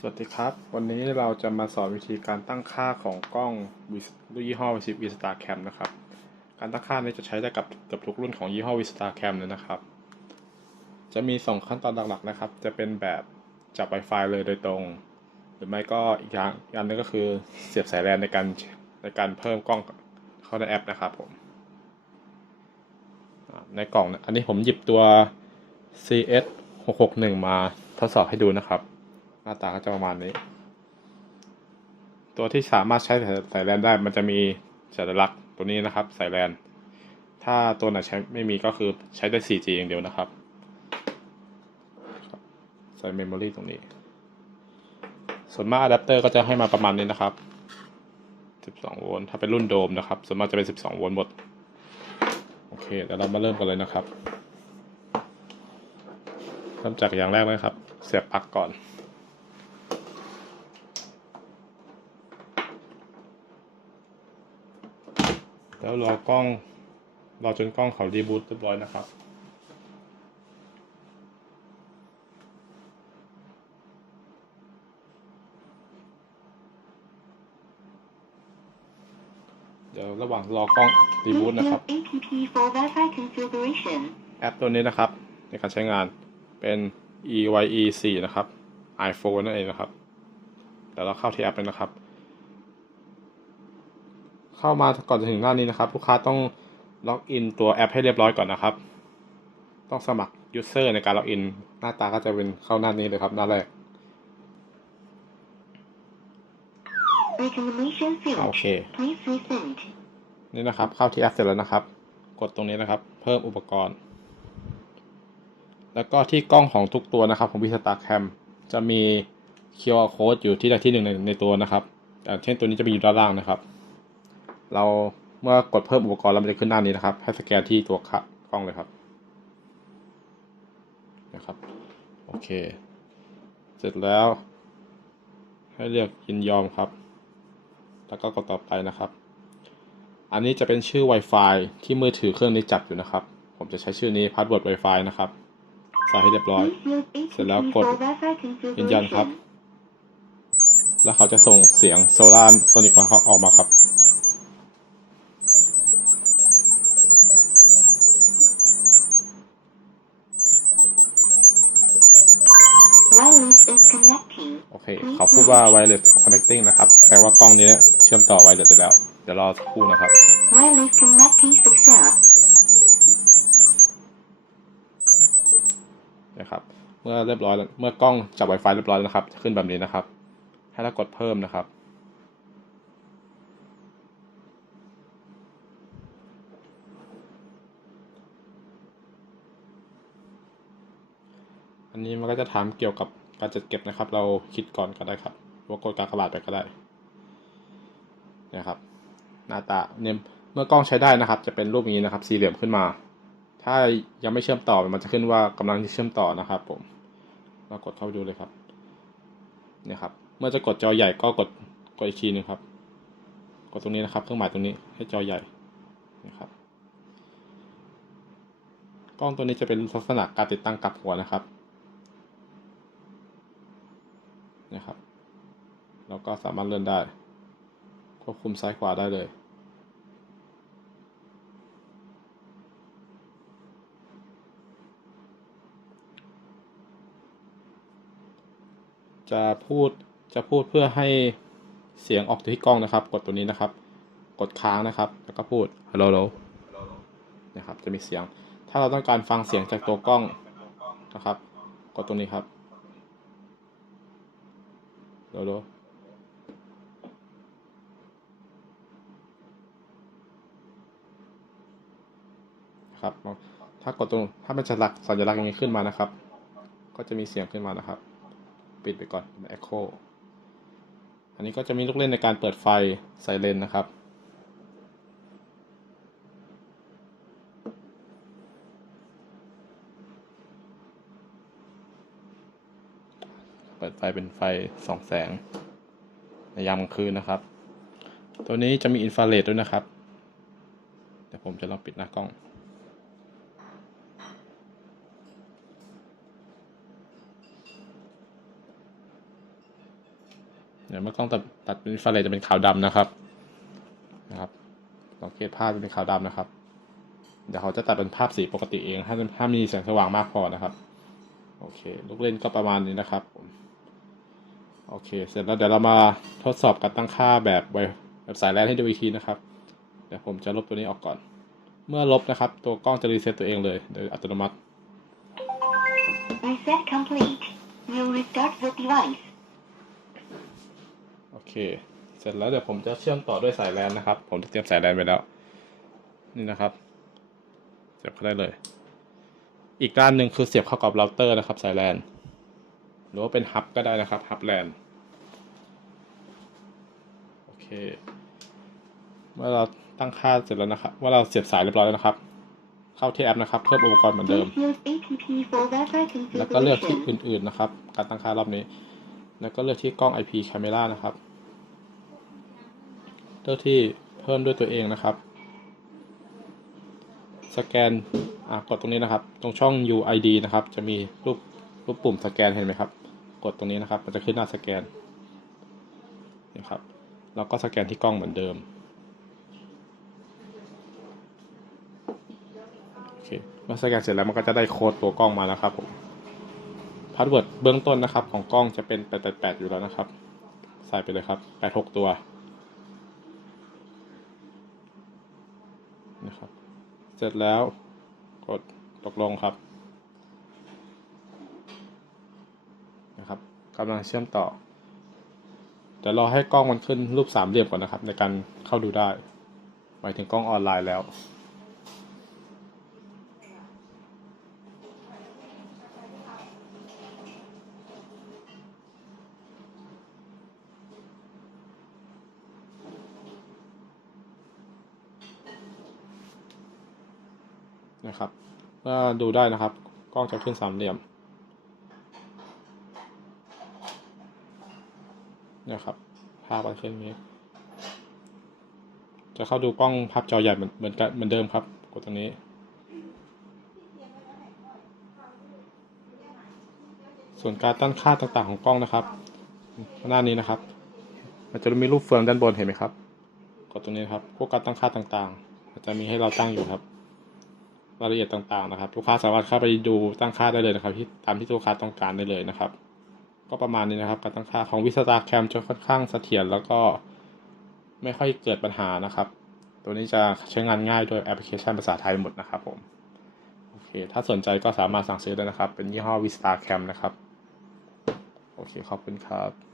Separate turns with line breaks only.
สวัสดีครับ วันนี้เราจะมาสอนวิธีการตั้งค่าของกล้องวิสยี่ห้อวิสิวิสตาแคมนะครับ การตั้งค่านี้จะใช้ได้กับกับทุกรุ่นของยี่ห้อวิสตาแคมเลยนะครับ จะมีสองขั้นตอนหลักๆนะครับ จะเป็นแบบจับ Wi-Fi เลยโดยตรง หรือไม่ก็อีกอย่างอีกอันนึงก็คือเสียบสายแลนในการในการเพิ่มกล้องเข้าในแอปนะครับผม ในกล่องอันนี้ผมหยิบตัว CS 661มาทดสอบให้ดูนะครับ น้าตาก็จะประมาณนี้ ตัวที่สามารถใช้สายแลนได้มันจะมีสัญลักษณ์ตัวนี้นะครับสายแลนถ้าตัวไหนใช้ไม่มีก็คือใช้ได้ 4G อย่างเดียวนะครับใส่เมมโมรีตรงนี้ ส่วนมากอะแดปเตอร์ก็จะให้มาประมาณนี้นะครับ 12 โวลต์ถ้าเป็นรุ่นโดมนะครับ ส่วนมากจะเป็น 12 โวลต์หมด โอเคเดี๋ยวเรามาเริ่มกันเลยนะครับ เริ่มจากอย่างแรกเลยครับ เสียบปลั๊กก่อน แล้วรอกล้องรอจนกล้องเขารีบูตเรียบร้อยนะครับเดี๋ยวระหว่างรอกล้องรีบูต
Please
นะครับ
use APP for Wi-Fi configuration.
แอปตัวนี้นะครับ ในการใช้งานเป็น EYE 4 นะครับ iPhone นั่นเองนะครับเดี๋ยวเราเข้าที่แอปเลยนะครับ เข้ามาก่อนจะถึงหน้านี้นะครับ ลูกค้าต้องล็อกอินตัวแอปให้เรียบร้อยก่อนนะครับ ต้องสมัคร User ในการล็อกอิน หน้าตาก็จะเป็นเข้าหน้านี้เลยครับหน้าแรก
Recommendation
โอ
field.
เค
Please resend.
นี่นะครับ เข้าที่แอปเสร็จแล้วนะครับ กดตรงนี้นะครับ เพิ่มอุปกรณ์ แล้วก็ที่กล้องของทุกตัวนะครับ ของ Vista Cam จะมี QR code อยู่ที่ใดที่หนึ่งในในตัวนะครับอย่างเช่นตัวนี้จะมีอยู่ด้านล่างนะครับ เราเมื่อกดเพิ่มอุปกรณ์แล้วมันจะขึ้นหน้านี้นะครับ ให้สแกนที่ตัวค่ะกล้องเลยครับนะครับ โอเค เสร็จแล้ว ให้เลือกยินยอมครับ แล้วก็กดต่อไปนะครับ อันนี้จะเป็นชื่อ Wi-Fi ที่มือถือเครื่องนี้จับอยู่นะครับ ผมจะใช้ชื่อนี้ password Wi-Fi นะครับใส่ให้เรียบร้อย เสร็จแล้วกดยืนยันครับ แล้วเขาจะส่งเสียงโซลาร์โซนิกมาออกมาครับ อเคเขาพูดว่า wireless connecting นะครับ แปลว่ากล้องนี้เชื่อมต่อ wireless ได้แล้ว เดี๋ยวรอสักครู่นะครับ
Wireless connecting success.
นะครับ เมื่อเรียบร้อยแล้วเมื่อกล้องจับ Wi-Fi เรียบร้อยแล้วนะครับจะขึ้นแบบนี้นะครับ ให้เรากดเพิ่มนะครับอันนี้มันก็จะถามเกี่ยวกับ การจัดเก็บนะครับ เราคิดก่อนก็ได้ครับว่ากดกากระบาทไปก็ได้นะครับหน้าตาเนี่ยเมื่อกล้องใช้ได้นะครับ จะเป็นรูปนี้นะครับ สี่เหลี่ยมขึ้นมา ถ้ายังไม่เชื่อมต่อมันจะขึ้นว่ากำลังเชื่อมต่อนะครับ ผมเรากดเข้าไปดูเลยครับเนี่ยครับ เมื่อจะกดจอใหญ่ก็กดกดอีกทีหนึงครับ กดตรงนี้นะครับ เครื่องหมายตรงนี้ให้จอใหญ่นะครับกล้องตัวนี้จะเป็นลักษณะการติดตั้งกลับหัวนะครับ นะครับ แล้วก็สามารถเลื่อนได้ ควบคุมซ้ายขวาได้เลย จะพูดจะพูดเพื่อให้เสียงออกที่กล้องนะครับ กดตัวนี้นะครับ กดค้างนะครับ แล้วก็พูดฮัลโหลนะครับ จะมีเสียง ถ้าเราต้องการฟังเสียงจากตัวกล้องนะครับ กดตรงนี้ครับ ฮัลโหลครับ ถ้ากดตรง ถ้าเป็นสัญลักษณ์สัญลักษณ์อย่างนี้ขึ้นมานะครับ ก็จะมีเสียงขึ้นมานะครับ ปิดไปก่อน Echo อันนี้ก็จะมีลูกเล่นในการเปิดไฟไซเรนนะครับ ปิดไฟเป็นไฟสองแสง ในยามกลางคืนนะครับ ตัวนี้จะมีอินฟราเรดด้วยนะครับ เดี๋ยวผมจะลองปิดหน้ากล้องเนี่ยวเมื่อกล้องตัดตัดเป็นอินฟราเรดจะเป็นขาวดำนะครับนะครับสังเกตภาพจะเป็นขาวดำนะครับ เดี๋ยวเขาจะตัดเป็นภาพสีปกติเองถ้าถ้ามีแสงสว่างมากพอนะครับ โอเค ลูกเล่นก็ประมาณนี้นะครับผม โอเค เสร็จแล้วเดี๋ยวเรามาทดสอบการตั้งค่าแบบไวแบบสายแลนให้ดูอีกทีนะครับ เดี๋ยวผมจะลบตัวนี้ออกก่อน เมื่อลบนะครับ ตัวกล้องจะรีเซ็ตตัวเองเลย โดยอัตโนมัติ
Reset complete. We'll restart the device.
โอเค เสร็จแล้วเดี๋ยวผมจะเชื่อมต่อด้วยสายแลนนะครับ ผมจะเตรียมสายแลนไว้แล้ว นี่นะครับ เสียบเข้าได้เลย อีกด้านหนึ่งคือเสียบเข้ากับเราเตอร์นะครับสายแลน หรือว่าเป็นฮับก็ได้นะครับฮับแลนโอเคเมื่อเราตั้งค่าเสร็จแล้วนะครับว่าเราเสียบสายเรียบร้อยแล้วนะครับ เข้าที่แอปนะครับเพิ่มอุปกรณ์เหมือนเดิม
Please use APP for better
แล้วก็เลือกที่
configuration.
อื่นๆนะครับ การตั้งค่ารอบนี้ แล้วก็เลือกที่กล้อง IP camera นะครับเลือกที่เพิ่มด้วยตัวเองนะครับ สแกนอ่ากดตรงนี้นะครับ ตรงช่อง UID นะครับ จะมีรูปรูปปุ่มสแกนเห็นไหมครับ กดตรงนี้นะครับมันจะขึ้นหน้าสแกนนี่ครับแล้วก็สแกนที่กล้องเหมือนเดิมโอเคเมื่อสแกนเสร็จแล้วมันก็จะได้โค้ดตัวกล้องมาแล้วครับผมพาสเวิร์ดเบื้องต้นนะครับ ของกล้องจะเป็น888อยู่แล้วนะครับ ใส่ไปเลยครับ86ตัวนะครับ เสร็จแล้วกดตกลงครับ นะครับกำลังเชื่อมต่อเดี๋ยวรอให้กล้องมันขึ้นรูปสามเหลี่ยมก่อนนะครับ ในการเข้าดูได้หมายถึงกล้องออนไลน์แล้ว นะครับเมื่อดูได้นะครับ กล้องจะขึ้นสามเหลี่ยม นี่ยครับ ภาพมันขึ้นอย่างนี้ จะเข้าดูกล้องภาพจอใหญ่เหมือนเหมือนกันเหมือนเดิมครับ กดตรงนี้ ส่วนการตั้งค่าต่างๆของกล้องนะครับ หน้านี้นะครับ มันจะมีรูปเฟืองด้านบนเห็นไหมครับ กดตรงนี้ครับ พวกการตั้งค่าต่างๆ มันจะมีให้เราตั้งอยู่ครับรายละเอียดต่างๆนะครับ ลูกค้าสามารถเข้าไปดูตั้งค่าได้เลยนะครับที่ตามที่ลูกค้าต้องการได้เลยนะครับ ก็ประมาณนี้นะครับการตั้งค่าของวิสตาแคมจะค่อนข้างเสถียรแล้วก็ไม่ค่อยเกิดปัญหานะครับ ตัวนี้จะใช้งานง่ายโดยแอปพลิเคชันภาษาไทยหมดนะครับผมโอเค ถ้าสนใจก็สามารถสั่งซื้อได้นะครับ เป็นยี่ห้อวิสตาแคมนะครับ โอเค ขอบคุณครับ